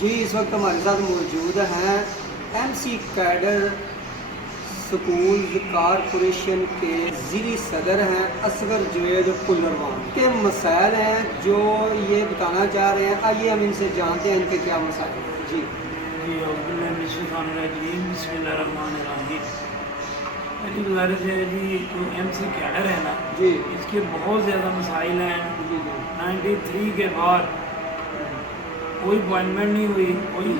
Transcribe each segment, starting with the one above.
جی اس وقت ہمارے ساتھ موجود ہیں M C cadre schools corporation کے ضلعی صدر ہیں اصغر جوید پلروان کے مسائل ہیں جو یہ بتانا چاہ رہے ہیں. آئیے ہم ان سے جانتے ہیں ان کے کیا مسائل ہیں. جی بسم اللہ الرحمن الرحیم. میری گزارش ہے جی جو ایم سی کیڈر ہے نا جی اس کے بہت زیادہ مسائل ہیں. جی 93 کے بعد کوئی اپوائنٹمنٹ نہیں ہوئی, کوئی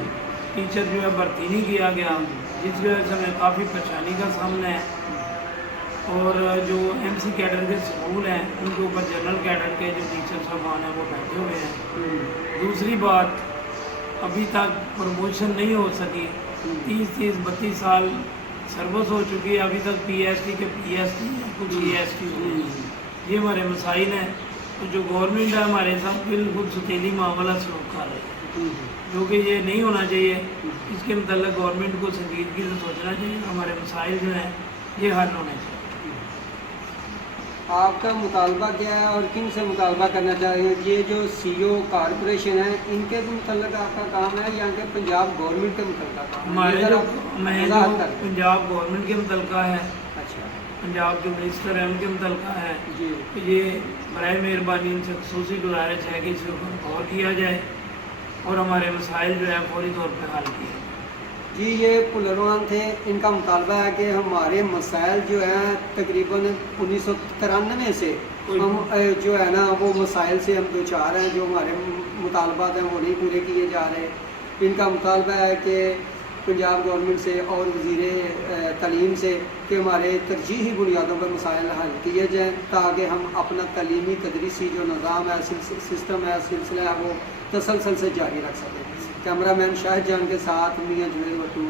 ٹیچر جو ہے بھرتی نہیں کیا گیا, جس کی وجہ سے ہمیں کافی پریشانی کا سامنا ہے. اور جو ایم سی کیڈر کے اسکول ہیں ان کے اوپر جنرل کیڈر کے جو ٹیچر صاحبان ہیں وہ بیٹھے ہوئے ہیں. دوسری بات, ابھی تک پروموشن نہیں ہو سکی. 30-32 سال سروس ہو چکی ہے, ابھی تک پی ایس ٹی کے پی ایس ٹی ہیں, کچھ ای ایس ٹی ہوئے ہیں. یہ ہمارے مسائل ہیں. تو جو گورنمنٹ ہے ہمارے ساتھ بالکل ستیلی معاملہ سلوک کر رہی ہے, جو کہ یہ نہیں ہونا چاہیے. اس کے متعلق گورنمنٹ کو سنجیدگی سے سوچنا چاہیے. ہمارے مسائل جو ہیں یہ حل ہونے چاہیے. آپ کا مطالبہ کیا ہے اور کن سے مطالبہ کرنا چاہیے؟ یہ جو سی او کارپوریشن ہے ان کے متعلق آپ کا کام ہے یا کہ پنجاب گورنمنٹ کے متعلق کام ہے؟ ہمارے جو پنجاب گورنمنٹ کے متعلقہ ہے, اچھا پنجاب جو منسٹر ہیں ان کے متعلقہ ہے. جی یہ برائے مہربانی ان سے خصوصی گزارش ہے کہ اس کے اوپر غور کیا جائے اور ہمارے مسائل جو ہے فوری طور پہ حل کیے. جی یہ پلروان تھے. ان کا مطالبہ ہے کہ ہمارے مسائل جو ہیں تقریباً 1993 سے ہم جو ہے نا وہ مسائل سے ہم دو چار ہیں, جو ہمارے مطالبات ہیں وہ نہیں پورے کیے جا رہے. ان کا مطالبہ ہے کہ پنجاب گورنمنٹ سے اور وزیر تعلیم سے کہ ہمارے ترجیحی بنیادوں پر مسائل حل کیے جائیں تاکہ ہم اپنا تعلیمی تدریسی جو نظام ہے, سسٹم ہے, سلسلہ ہے, وہ تسلسل سے جاری رکھ سکیں. کیمرہ مین شاہد جان کے ساتھ میاں جوید وٹو.